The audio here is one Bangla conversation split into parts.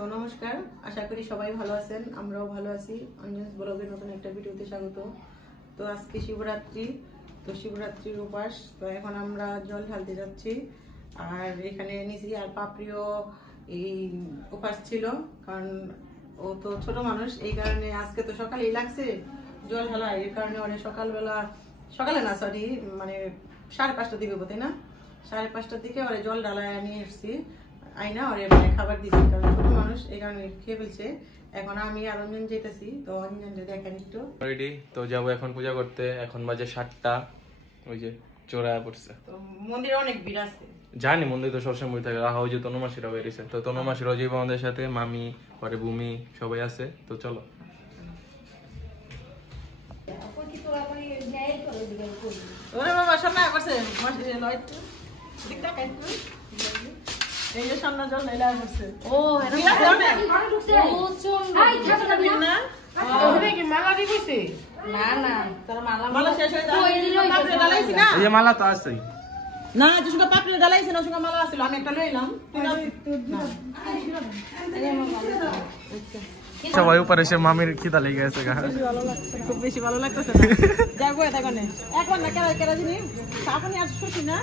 তো নমস্কার, আশা করি সবাই ভালো আছেন, আমরাও ভালো আছি। অঞ্জনস ব্লগের নতুন একটা ভিডিওতে স্বাগত। তো আজকে শিবরাত্রি, তো শিবরাত্রির উপাস। তো এখন আমরা জল ঢালতে যাচ্ছি। আর এখানে নিচে আর পাপড়িও এই উপাস ছিল, কারণ ও তো ছোট মানুষ, এই কারণে আজকে তো সকালেই লাগছে জল ঢালা। এর কারণে অনেক সকালে না সরি মানে 5:30টার দিকে বোধ না, 5:30টার দিকে ওরা জল ঢালায় নিয়ে এসছি। আইনা ওরে মানে খাবার দিচ্ছি, কারণ ছোট মানুষ এই কারণে খেয়ে ফেলছে। এখন আমি আর অঞ্জন যেতেছি, তো অঞ্জনকে দেখেন একটু রেডি। তো যাবো এখন পূজা করতে। এখন বাজে 7টা। ওই যে চোরায়া পড়ছে। তো মন্দিরে অনেক ভিড় আছে, জানি মন্দির তো সবসময় থাকে। রাহা ওই যে তনুমাসিরাও বেরিয়েছে, তো তনুমাসিরাও যাবো আমাদের সাথে, মামি পরে ভূমি সবাই আছে। তো চলো। ওরে বাবা সামনে করছে এই যে সামনে জল নাইলা করছে। ও মালা শেষ হয়ে যায় এই যে মালা তো আছেই না, যে সঙ্গে পাপড়ি ডালাইছে না, সঙ্গে মালা আছিল, আমি একটা লইলাম। সবাই উপরে এসে মামির খিদা লেগে গেছে, খুব বেশি ভালো লাগতেছে না। যাবো এখন একবার না কেরা কেরা জিনিস আপনি আজ শুছি না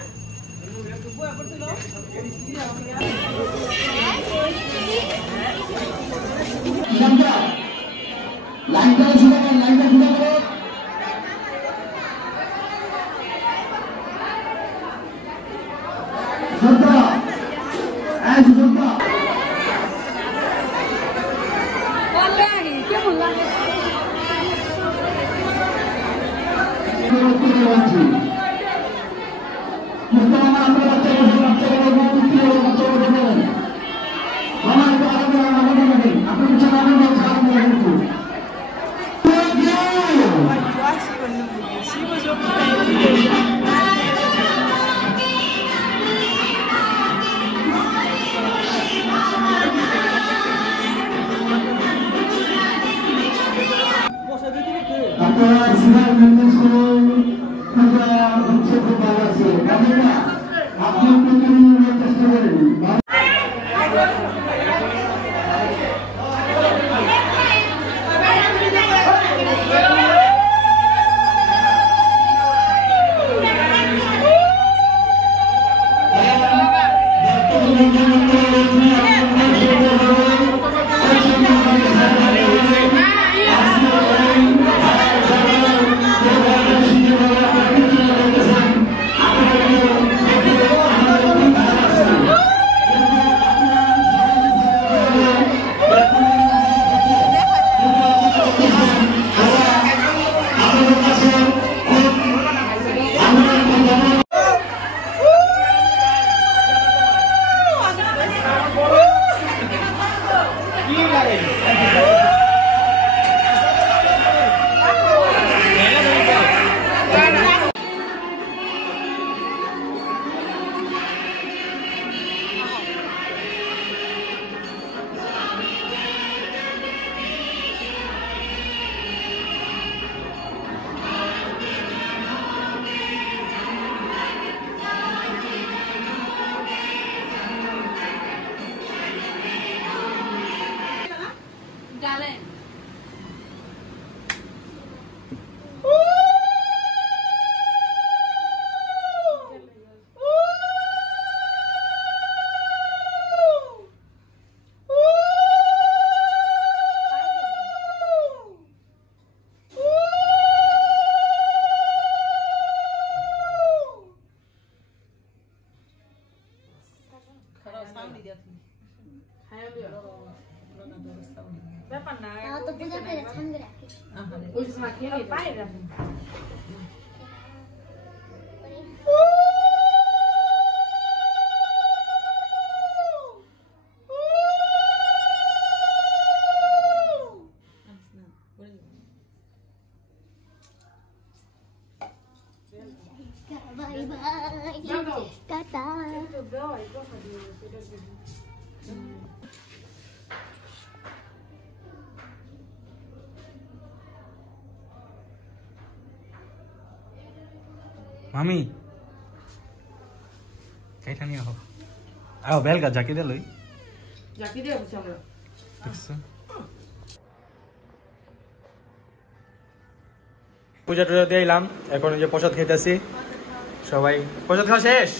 মামি কেটা নিয়ে আও বেলকা জাকি দে লই জাকি দিয়ে আমরা পূজা টুজা দিয়ে এলাম, এখন এই যে প্রসাদ খাইতেছি সবাই। প্রসাদ খাওয়া শেষ?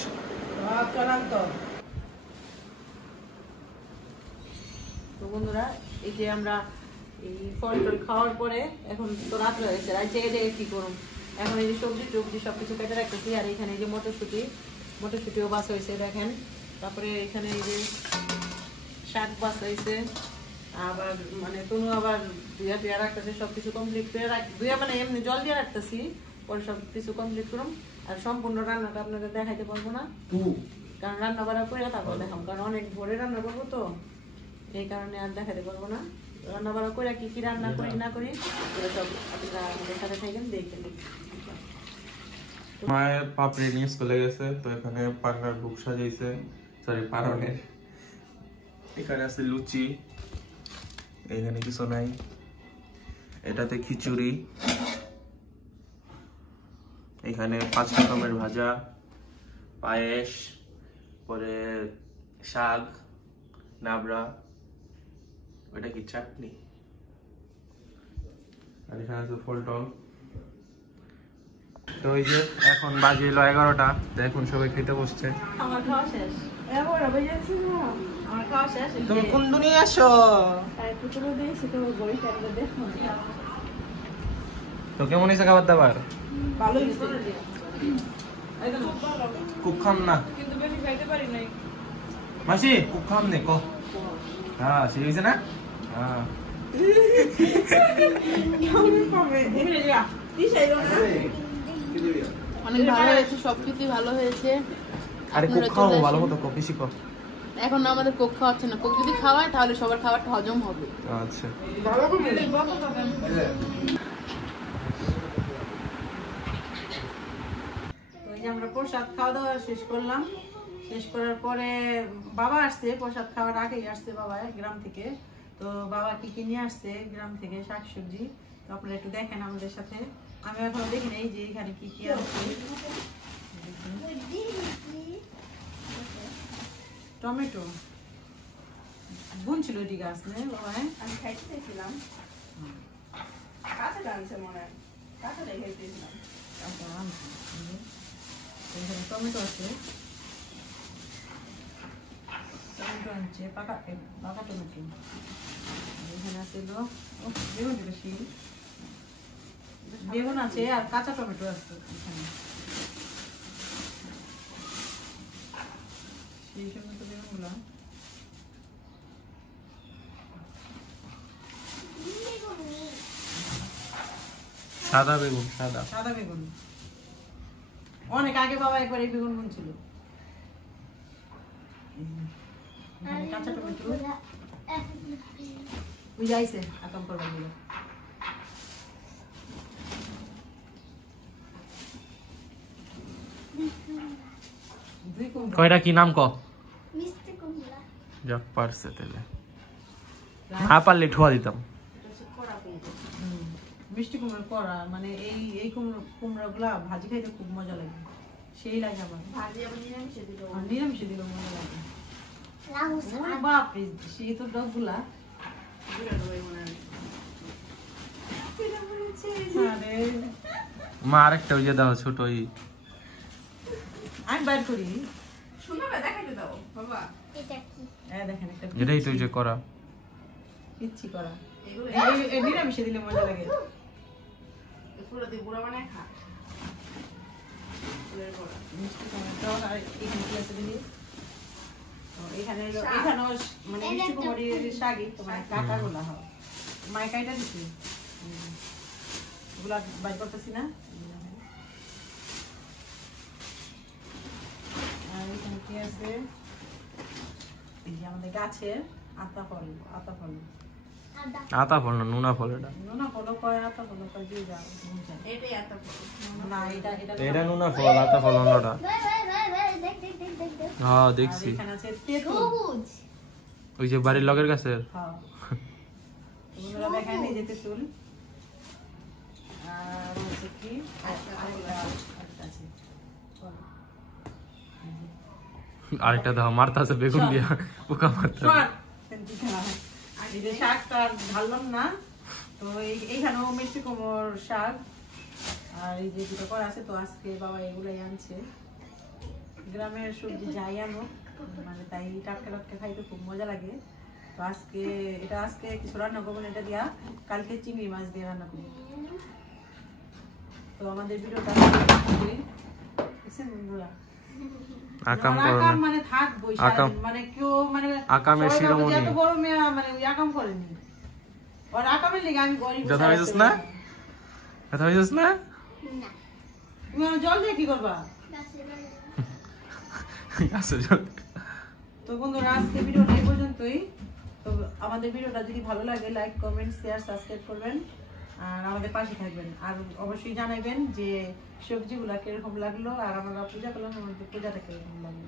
তো বন্ধুরা, এই যে আমরা এই ফল টল খাওয়ার পরে এখন তো রাত হয়েছে, রাতে এটাকে কি করুন, এখন এই যে সবজি টবজি সবকিছু কেটে রাখতেছি। আর এখানে এই যে মটরশুটিও বাস হয়েছে দেখেন। তারপরে এখানে এই যে শাক বাস হয়েছে, আবার মানে তনু আবার ধুয়া রাখতেছে, সবকিছু কমপ্লিট করে ধুয়া মানে এমনি জল দিয়ে রাখতেছি, পরে সবকিছু কমপ্লিট করুন। আর সম্পূর্ণ রান্নাটা আপনাদের দেখাইতে পারবো না, কারণ রান্না বাড়া করে তারপর দেখাম, কারণ অনেক ভোরে রান্না করবো তো এই কারণে আর দেখাতে পারবো না। রান্না বাড়া করে কি কি রান্না করি না করি সব আপনারা আমাদের সাথে থাকেন, দেখবেন। মায়ের পাপড়ি নিয়ে চলে গেছে, তো এখানে পান্নার বুক সাজাইছে, সরি পারনের। এখানে আছে লুচি, এখানে কিছু নাই, এটাতে খিচুড়ি, এখানে 5 রকমের ভাজা, পায়েস, পরে শাক, নাবড়া, ওইটা কি চাটনি, আর এখানে আছে ফল টল। তো ওই যে এখন বাজে 11টা, তো এখন সবাই খেতে বসছে। আমার খাওয়া শেষ, আমার খাওয়া শেষ। তুমি কোন দুনিয়া আসো? তো কেমন হয়েছে খাবার দাবার? ভালো হয়েছে, খুব খাম না কিন্তু বেশি খাইতে পারি নাই। মাসি খুব খাম নে কো। হ্যাঁ সেই হয়েছে না? হ্যাঁ অনেক ভালো হয়েছে, সবকিছুই ভালো হয়েছে। আরে কোক খাও ভালো মতো, কো বেশি কো। এখন না আমাদের কোক খাওয়াচ্ছে না, কোক যদি খাওয়ায় তাহলে সবার খাবারটা হজম হবে। আচ্ছা আমরা প্রসাদ খাওয়া দাওয়া শেষ করলাম। শেষ করার পরে বাবা আসছে, প্রসাদ খাওয়ার আগেই আসছে বাবা গ্রাম থেকে। তো বাবা কি কি নিয়ে আসছে গ্রাম থেকে, শাকসবজি, তো আপনারা একটু দেখেন আমাদের সাথে। আমি এখনো দেখি নাই যে এখানে কি কি আছে। টমেটো বুনছিল এটি গাছ নেই বাবা? আমি খাইতে চাইছিলাম, কাঁচা আনছে মনে হয়, কাঁচা রেখে দিয়েছিলাম। এখানে টমেটো আছে, টমেটো আনছে, পাকা টমেটো। এখানে আছে বেগুন, বেশি বেগুন আছে, আর কাঁচা টমেটো আছে এখানে। সেই সময় তো বেগুনগুলা সাদা বেগুন, সাদা বেগুন। অনেক আগে বাবা একবার এই বেগুন বুনছিল। কাঁচা টমেটো বুঝাইছে আকাম করবার গুলো। কয়টা কি নাম ক? মিষ্টি কুমড়া। যা পারছে তাহলে, না পারলে ঠুয়া দিতাম। মিষ্টি কুমড়া করা মানে এই কুমড়া গুলা ভাজি খাইতে খুব মজা লাগে, সেই লাগে আমার। নিরামিষে দিলেও মজা লাগে। বাপরে সেই তো ডগ গুলা মা আরেকটা ওই যে দাও ছোট, ওই আমি বাইর করি। দেখাইতে দাও বাবা, দেখেন একটা এটাই তো যে করা পিচ্ছি করা, এই নিরামিষে দিলে মজা লাগে। পুরো দিয়ে বুড়া বানায় খা। মিষ্টি টমেটো আর এখানে কি আছে দিদি? এখানেও মানে মিষ্টি কুমড়ির শাকই তোমার কাটা গুলা হয়, মাই কাইটা দিচ্ছি এগুলা বাইর করতেছি না। আর এখানে কি আছে? এই যে আমাদের গাছের আতা ফল না নুনা ফল। এটা নুনা ফল কয়, আতা ফল কয়, যে যা এটাই আতা ফল না, এটা নুনা ফল, আতা ফল অন্যটা। হ্যাঁ দেখছি, এখানে আছে তেঁতুল। ওই যে বাড়ির লগের গাছের। হ্যাঁ তোমরা দেখাই নেই যে তেঁতুল। আর হচ্ছে কি আরেকটা দাও, মারতাছে বেগুন দিয়া, পোকা মারতাছে। এই যে শাকটা ঢাললাম না, তো এইখানেও মিষ্টি কুমড়োর শাক আর এই যে দুটো করা আছে। তো আজকে বাবা এগুলাই আনছে, গ্রামের সবজি যাই আনো মানে তাই টাটকা টাটকা খাইতে খুব মজা লাগে। তো আজকে কিছু রান্না করবো না এটা দিয়া, কালকে চিংড়ি মাছ দিয়ে রান্না করবো। তো আমাদের ভিডিওটা বন্ধুরা মানে থাকবো মানে কেউ মানে আকামের শিরোমণি এত বড় মেয়ে মানে ওই আকাম করেনি, আর আকামের লেগে আমি গরিব কথা হইছস না তুমি জল দিয়ে কি করবা? তো বন্ধুরা আজকে ভিডিওটা এই পর্যন্তই। তো আমাদের ভিডিওটা যদি ভালো লাগে লাইক কমেন্ট শেয়ার সাবস্ক্রাইব করবেন আর আমাদের পাশে থাকবেন। আর অবশ্যই জানাবেন যে সবজিগুলা কিরকম লাগলো আর আমরা পূজা করলাম, আমাদের পূজাটা কিরকম লাগলো।